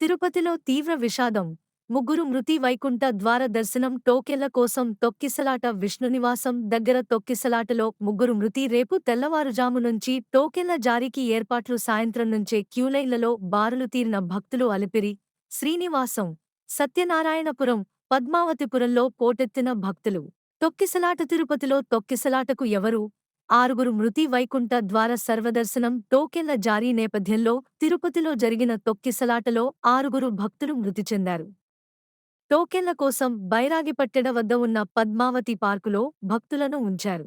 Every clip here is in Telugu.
తిరుపతిలో తీవ్ర విషాదం. ముగ్గురు మృతి వైకుంఠ ద్వార దర్శనం టోకెళ్ళ కోసం తొక్కిసలాట విష్ణునివాసం దగ్గర తొక్కిసలాటలో ముగ్గురు మృతి రేపు తెల్లవారుజాము నుంచి టోకెళ్ళ జారీకి ఏర్పాట్లు సాయంత్రం నుంచే క్యూలైన్లలో బారులు తీరిన భక్తులు అలిపిరి. శ్రీనివాసం సత్యనారాయణపురం పద్మావతిపురంలో పోటెత్తిన భక్తులు. తొక్కిసలాట తిరుపతిలో తొక్కిసలాటకు ఎవరు? ఆరుగురు మృతి వైకుంఠ ద్వార సర్వదర్శనం టోకెన్ల జారీ నేపథ్యంలో తిరుపతిలో జరిగిన తొక్కిసలాటలో ఆరుగురు భక్తులు మృతి చెందారు. టోకెన్ల కోసం బైరాగిపట్టెడ వద్ద ఉన్న పద్మావతి పార్కులో భక్తులను ఉంచారు.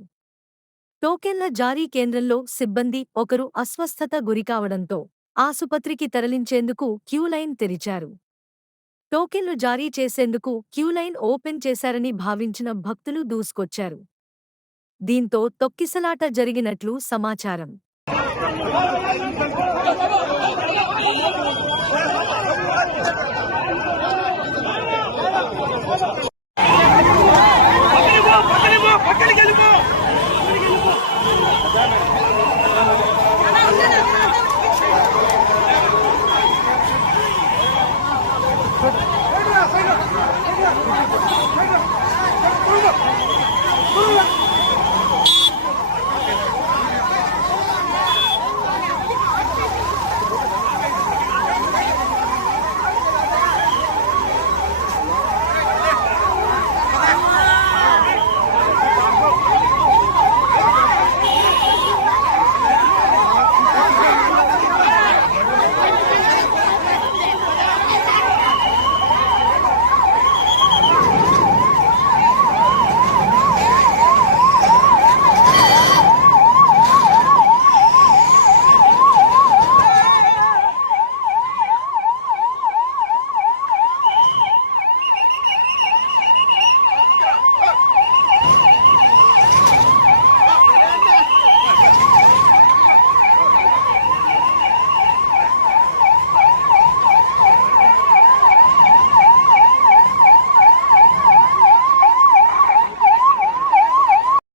టోకెన్ల జారీ కేంద్రంలో సిబ్బంది ఒకరు అస్వస్థత గురికావడంతో ఆసుపత్రికి తరలించేందుకు క్యూలైన్ తెరిచారు. టోకెన్లు జారీ చేసేందుకు క్యూలైన్ ఓపెన్ చేశారని భావించిన భక్తులు దూసుకొచ్చారు. దీంతో తొక్కిసలాట జరిగినట్లు సమాచారం.